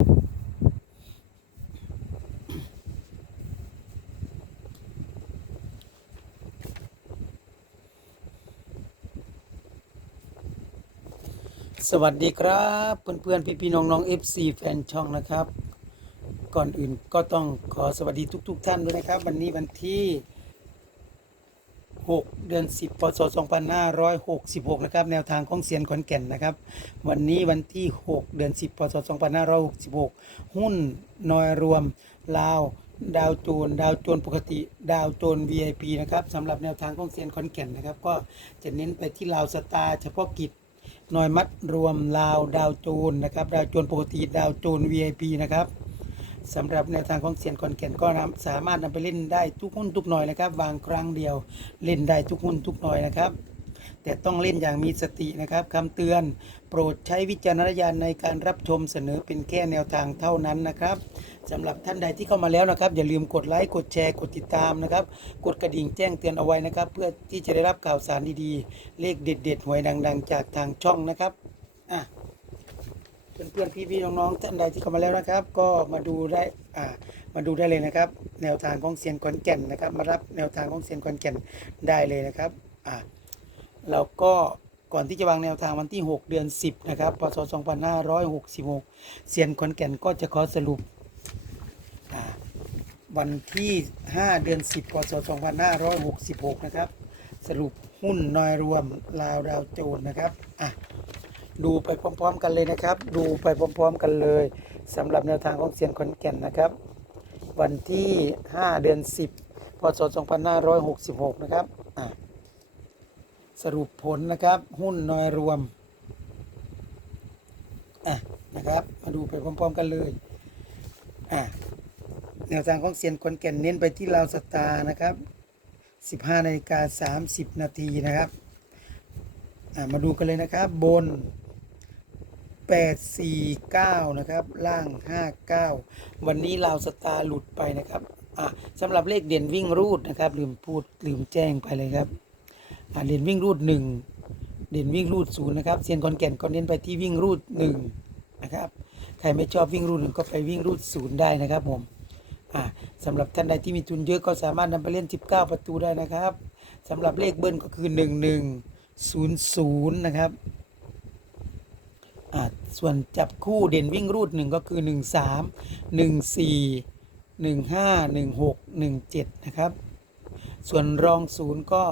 สวัสดีครับเพื่อนๆพี่ๆน้องๆ FC แฟนช่องนะครับ ก่อนอื่นก็ต้องขอสวัสดีทุก ๆ ท่านด้วยนะครับ วันนี้วันที่ 6 เดือน 10พศ2566 นะครับ แนวทางของเซียนขอนแก่นนะครับ วันนี้วันที่ 6 เดือน 10พศ2566 หุ้นนอยรวมลาวดาวโจนดาวโจนปกติ ดาวโจน VIP นะครับสำหรับแนวทางของเซียนขอนแก่นนะครับ ก็จะเน้นไปที่ลาวสตาร์เฉพาะกิจนอยมัดรวมลาวดาวโจนนะครับ ดาวโจนปกติ ดาวโจน VIP นะครับ สำหรับแนวทางของเสียนคอนแก่นก็นสามารถนำไปเล่นได้ทุกหุ้นทุกหน่อยนะครับวางครั้งเดียวเล่นได้ทุกหุ้นทุกหน่อยนะครับ แต่ต้องเล่นอย่างมีสตินะครับคำเตือน โปรดใช้วิจารณญาณในการรับชมเสนอเป็นแค่แนวทางเท่านั้นนะครับสำหรับท่านใดที่เข้ามาแล้วนะครับ อย่าลืมกดไลค์กดแชร์กดติดตามนะครับ กดกระดิ่งแจ้งเตือนเอาไว้นะครับ เพื่อที่จะได้รับข่าวสารดีๆ เลขเด็ดๆหวยดัง ๆ จากทางช่องนะครับอะ เพื่อนๆพี่ๆน้องๆท่านใดที่เข้ามาแล้วนะครับ ก็มาดูได้อ่ามาดูได้เลยนะครับ แนวทางของเซียนขอนแก่นนะครับ มารับแนวทางของเซียนขอนแก่นได้เลยนะครับอ่าแล้วก็ก่อนที่จะวางแนวทางวันที่ 6 เดือน 10 นะครับ พศ 2566 เซียนขอนแก่นก็จะขอสรุปอ่าวันที่ 5 เดือน 10 พศ 2566 นะครับ สรุปหุ้นนอยรวมลาวดาวโจนนะครับ อะ ดูไปพร้อม ๆ กันเลยนะครับ ดูไปพร้อม ๆ กันเลยสำหรับแนวทางของเซียนขอนแก่นนะครับ วันที่ 5 เดือน 10 พศ 2566 นะครับอะสรุปผลนะครับ หุ้นนอยรวมอะนะครับ มาดูไปพร้อม ๆ กันเลยอะแนวทางของเซียนคนแก่นเน้นไปที่ลาวสตาร์นะครับ 15นาฬิกา30 นาทีนะครับมาดูกันเลยนะครับบน 849 นะครับ ล่าง 59 วันนี้ลาวสตาร์หลุดไปนะครับอะสำหรับเลขเด่นวิ่งรูดนะครับ ลืมพูดลืมแจ้งไปเลยครับอ่าเด่นวิ่งรูดหนึ่งเด่นวิ่งรูดศูนย์นะครับเซียนคอนแก่นก็เน้นไปที่วิ่งรูดหนึ่งนะครับใครไม่ชอบวิ่งรูดหนึ่งก็ไปวิ่งรูดศูนย์ได้นะครับผมอ่าสำหรับท่านใดที่มีทุนเยอะก็สามารถนำไปเล่น 19 ประตูได้นะครับสำหรับเลขเบิ้ลก็คือ 1 1 0 0 นะครับ ส่วนจับคู่เด่นวิ่งรูดหนึ่งก็คือ 1 3 1 4 1 5 1 6 1 7 นะครับ ส่วนรองศูนย์ก็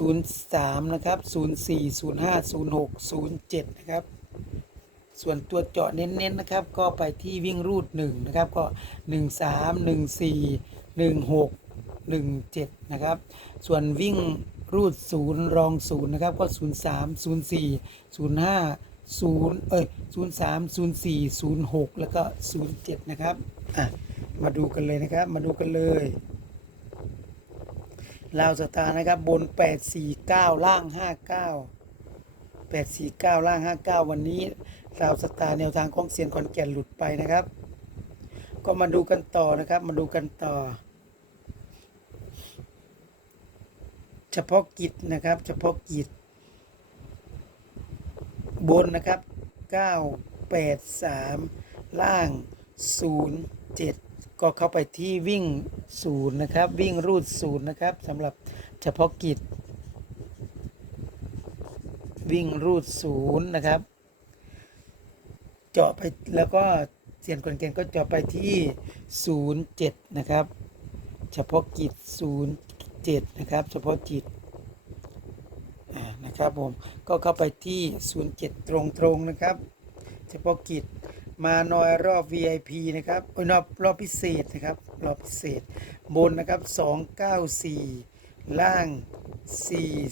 03 นะครับ 04 05 06 07 นะครับ ส่วนตัวเจาะเน้นๆนะครับ ก็ไปที่วิ่งรูด1นะครับ ก็ 13 14 16 17 นะครับ ส่วนวิ่งรูด0รอง0นะครับ ก็ 03 04 05 ศูนย์เอ้ย03 04 06แล้วก็07นย์เจ็ดนะครับอะมาดูกันเลยนะครับ มาดูกันเลยลาวสตาร์นะครับบน 849 ล่าง 59 849 ล่าง 59 วันนี้ลาวสตาร์แนวทางของเซียนขอนแก่นหลุดไปนะครับ ก็มาดูกันต่อนะครับ มาดูกันต่อ เฉพาะกิจนะครับ เฉพาะกิจ บนนะครับ 983 ล่าง 07 ก็เข้าไปที่วิ่ง0นย์นะครับ วิ่งรูด0นย์นะครับสำหรับเฉพาะกิจ วิ่งรูด0นย์นะครับ เจาะไปแล้วก็เสียนคนเก่งก็เจาะไปที่ 07 นะครับ เฉพาะกิจ 07 นะครับ เฉพาะจิต นะครับผมก็เข้าไปที่ 07 ตรงๆนะครับ เฉพาะกิจมาหน่อยรอบ VIP นะครับโอ้ยรอบรอบพิเศษนะครับ รอบพิเศษ บนนะครับ 294 ล่าง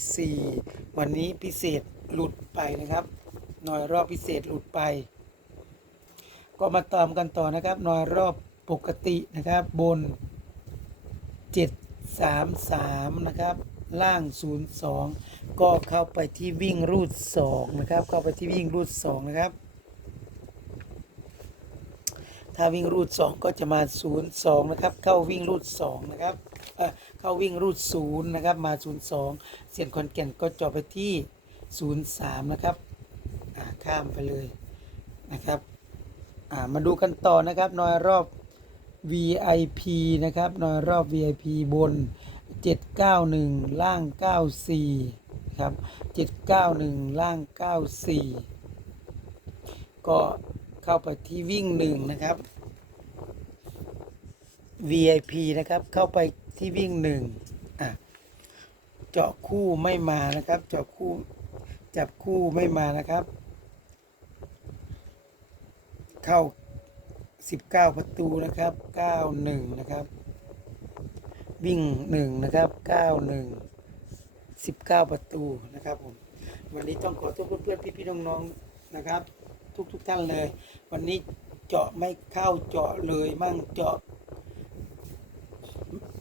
44 วันนี้พิเศษหลุดไปนะครับ หน่อยรอบพิเศษหลุดไป ก็มาตามกันต่อนะครับ หน่อยรอบปกตินะครับ บน 733 นะครับ ล่าง 02 ก็เข้าไปที่วิ่งรูด2นะครับ เข้าไปที่วิ่งรูด2นะครับ ถ้าวิ่งรูด 2 ก็จะมา 02 นะครับ เข้าวิ่งรูด 2 นะครับเเข้าวิ่งรูด 0 นะครับ มา 02 เสียนคอนแก่นก็จาะไปที่ 03 นะครับข้ามไปเลยนะครับมาดูกันต่อนะครับนอยรอบ VIP นะครับนอยรอบ VIP บน 791 ล่าง 94 ครับ 791 ล่าง 94 ก็เข้าไปที่วิ่งหนึ่งนะครับ VIP นะครับ เข้าไปที่วิ่งหนึ่งอะ เจาะคู่ไม่มานะครับ เจาะคู่ จับคู่ไม่มานะครับ เข้า 19 ประตูนะครับ 91 นะครับ วิ่ง1นะครับ91 19ประตูนะครับผมวันนี้ต้องขอโทษเพื่อนๆพี่ๆน้องๆนะครับ ทุกๆท่านเลย วันนี้เจาะไม่เข้าเจาะเลยมั่งเจาะ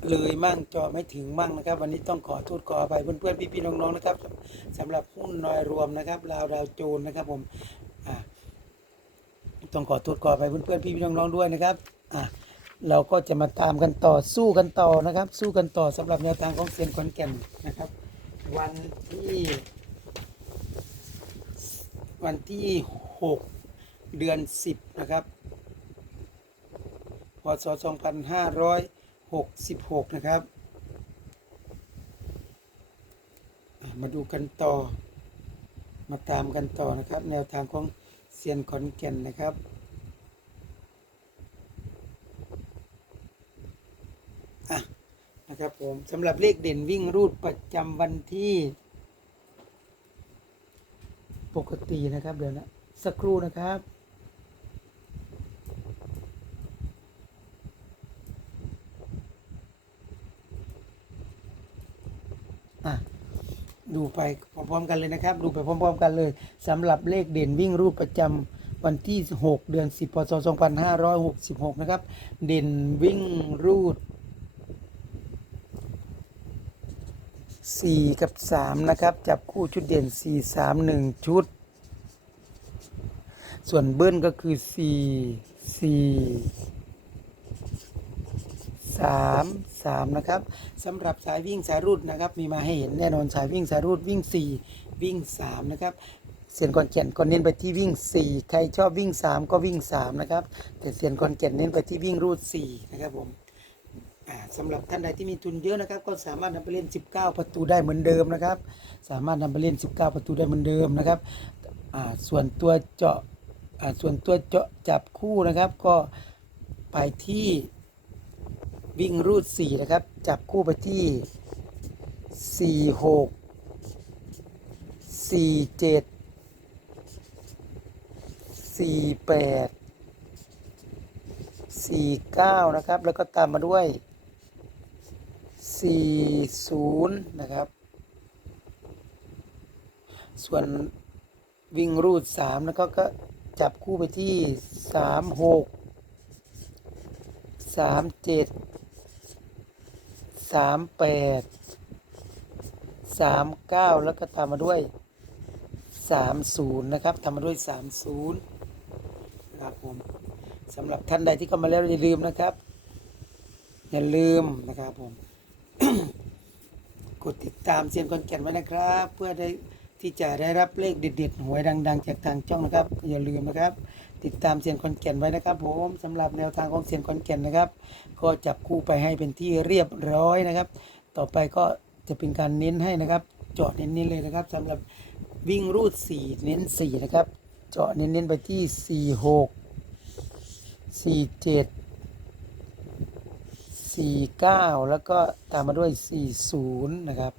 เลยมั่งเจาะไม่ถึงมั่งนะครับ วันนี้ต้องขอโทษขออภัยเพื่อนๆพี่ๆน้องๆนะครับสำสำหรับหุ้นน้อยรวมนะครับลาวดาวโจนนะครับผมอ่าต้องขอโทษขอไปเพื่อนๆพี่ๆน้องๆด้วยนะครับอะ เราก็จะมาตามกันต่อสู้กันต่อนะครับ สู้กันต่อสำหรับแนวทางของเซียนขอนแก่นนะครับ วันที่ วันที่หกเดือนสิบนะครับพศสองพันห้าร้อยหกสิบหกนะครับ มาดูกันต่อ มาตามกันต่อนะครับ แนวทางของเซียนขอนแก่นนะครับ อะนะครับผมสำหรับเลขเด่นวิ่งรูดประจำวันที่ ปกตินะครับเดี๋ยวนะ สักครู่นะครับดูไปพร้อมๆกันเลยนะครับ ดูไปพร้อมๆกันเลยสำหรับเลขเด่นวิ่งรูปประจำวันที่ 6 เดือน 10 พศ 2566 นะครับ เด่นวิ่งรูด 4 กับ 3 นะครับ จับคู่ชุดเด่น 4 3 1 ชุด ส่วนเบิ้ลก็คือ 4 4สามสามนะครับสำหรับสายวิ่งสายรูดนะครับ มีมาให้เห็นแน่นอนสายวิ่งสายรูดวิ่งสี่วิ่งสามนะครับเสียนคอนแก่นก็เน้นไปที่วิ่งสี่ใครชอบวิ่งสามก็วิ่งสามนะครับ แต่เสียนคอนแก่นเน้นไปที่วิ่งรูดสี่นะครับผม สำหรับท่านใดที่มีทุนเยอะนะครับ ก็สามารถนำไปเล่น 19 ประตูได้เหมือนเดิมนะครับ สามารถนำไปเล่น 19 ประตูได้เหมือนเดิมนะครับส่วนตัวเจาะส่วนตัวเจาะจับคู่นะครับก็ไปที่วิ่งรูด 4 นะครับ จับคู่ไปที่ 4 6 4 7 4 8 4 9 นะครับ แล้วก็ตามมาด้วย 4 0 นะครับ ส่วนวิ่งรูด 3 แล้วก็ก็จับคู่ไปที่ 3 6 3 7สามแปดสามเก้าแล้วก็ตามมาด้วยสามศูนย์นะครับตามมาด้วยสามศูนย์นะครับผมสำหรับท่านใดที่เข้ามาแล้วอย่าลืมนะครับ อย่าลืมนะครับผม กดติดตามเซียนคอนแก่นไว้นะครับ เพื่อได้ที่จะได้รับเลขเด็ดๆหวยดัง ๆ จากทางช่องนะครับ อย่าลืมนะครับ ติดตามเซียนคอนแก่นไว้นะครับ ผมสำหรับแนวทางของเซียนคอนแก่นนะครับ ก็จับคู่ไปให้เป็นที่เรียบร้อยนะครับ ต่อไปก็จะเป็นการเน้นให้นะครับเจาะเน้นๆเลยนะครับสำหรับวิ่งรูด 4 เน้น 4 นะครับ เจาะเน้นๆไปที่ 4 6 4 7 49 แล้วก็ตามมาด้วย 40 นะครับ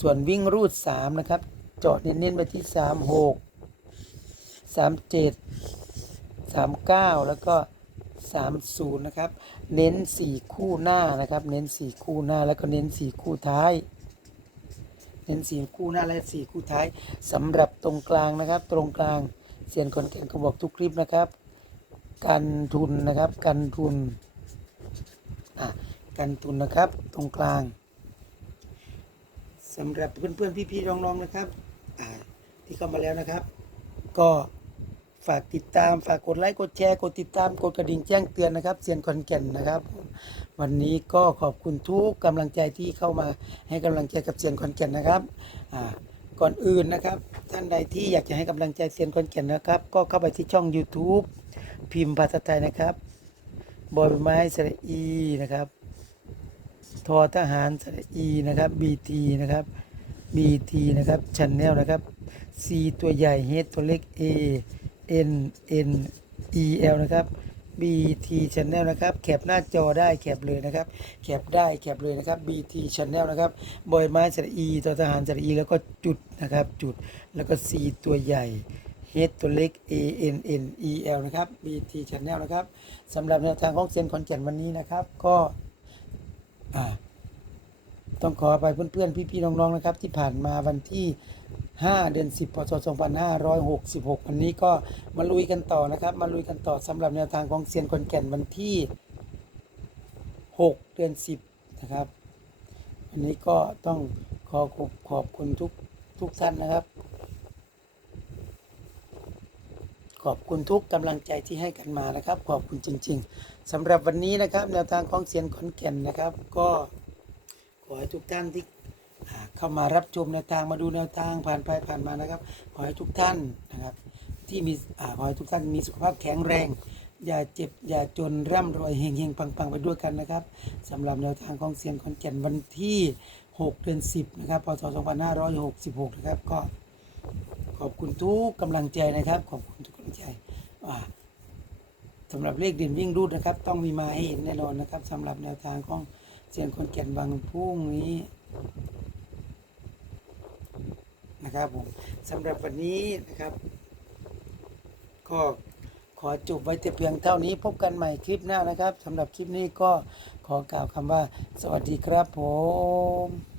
ส่วนวิ่งรูด 3 นะครับ เจาะเน้นๆไปที่ 36 37 39 แล้วก็ 30 นะครับ เน้น 4 คู่หน้านะครับ เน้น 4 คู่หน้าแล้วก็เน้น 4 คู่ท้าย เน้น 4 คู่หน้าและ 4 คู่ท้ายสำหรับตรงกลางนะครับ ตรงกลางเซียนคนแก่งก็บอกทุกคลิปนะครับ กันทุนนะครับ กันทุน กันทุนนะครับตรงกลางสำหรับเพื่อนๆพี่ๆน้องๆนะครับที่เข้ามาแล้วนะครับ ก็ฝากติดตามฝากกดไลค์กดแชร์กดติดตามกดกระดิ่งแจ้งเตือนนะครับเซียนคอนแก่นนะครับ วันนี้ก็ขอบคุณทุกกำลังใจที่เข้ามาให้กำลังใจกับเซียนคอนแก่นนะครับก่อนอื่นนะครับ ท่านใดที่อยากจะให้กำลังใจเซียนคอนแก่นนะครับ ก็เข้าไปที่ช่อง YouTube พิมพ์ภาษาไทยนะครับ บอยไม้สระอีนะครับทอทหารสระอีนะครับ BT นะครับ BT นะครับชันแนลนะครับ C ตัวใหญ่ H ตัวเล็ก A N N E L นะครับ BT Channel นะครับแคปหน้าจอได้แคปเลยนะครับแคปได้แคปเลยนะครับ BT Channel นะครับบอยไม้สระอีตัวทหารสระอีแล้วก็จุดนะครับจุดแล้วก็ C ตัวใหญ่ H ตัวเล็ก A N N E L นะครับ BT Channel นะครับสำหรับแนวทางของเซียนขอนแก่นวันนี้นะครับ ก็ต้องขอไปเพื่อนๆ พี่ๆ น้องๆ นะครับ ที่ผ่านมาวันที่ 5 เดือน 10 พศ 2566 วันนี้ก็มาลุยกันต่อนะครับ มาลุยกันต่อสำหรับแนวทางของเซียนคนแก่นวันที่ 6 เดือน 10 นะครับวันนี้ก็ต้องขอขอบขอบคุณทุกทุกท่านนะครับ ขอบคุณทุกกำลังใจที่ให้กันมานะครับ ขอบคุณจริง ๆสำหรับวันนี้นะครับ แนวทางของเซียนขอนแก่นนะครับ ก็ขอให้ทุกท่านที่เข้ามารับชมแนวทางมาดูแนวทางผ่านไปผ่านมานะครับ ขอให้ทุกท่านนะครับ ที่มีอขอให้ทุกท่านมีสุขภาพแข็งแรง อย่าเจ็บอย่าจนร่ำรวยเฮงเฮงปังปังไปด้วยกันนะครับสำหรับแนวทางของเซียนขอนแก่นวันที่ 6 เดือน 10 นะครับพศ2566 นะครับก็ อบคุณทุกกำลังใจนะครับ ขอบคุณทุกกำลังใจอ่าสำหรับเลขเด่นวิ่งรูดนะครับ ต้องมีมาให้เห็นแน่นอนนะครับสำหรับแนวทางของเซียนคนแก่นบางพรุ่งนี้นะครับผมสำหรับวันนี้นะครับ ก็ขอจบไว้แต่เพียงเท่านี้พบกันใหม่คลิปหน้านะครับสำหรับคลิปนี้ก็ขอกล่าวคำว่า สวัสดีครับผม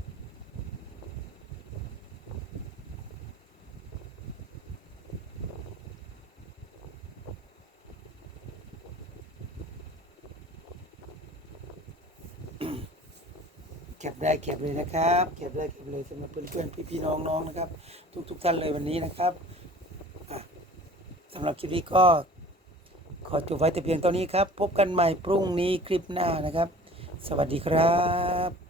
ก็บได้เก็บเลยนะครับเก็บได้เก็บเลยสำหรับเพื่อนๆพี่ๆน้องๆนะครับ ทุกๆท่านเลยวันนี้นะครับสำหรับคลิปนี้ก็ขอจบไว้แต่เพียงเท่านี้ครับ พบกันใหม่พรุ่งนี้คลิปหน้านะครับ สวัสดีครับ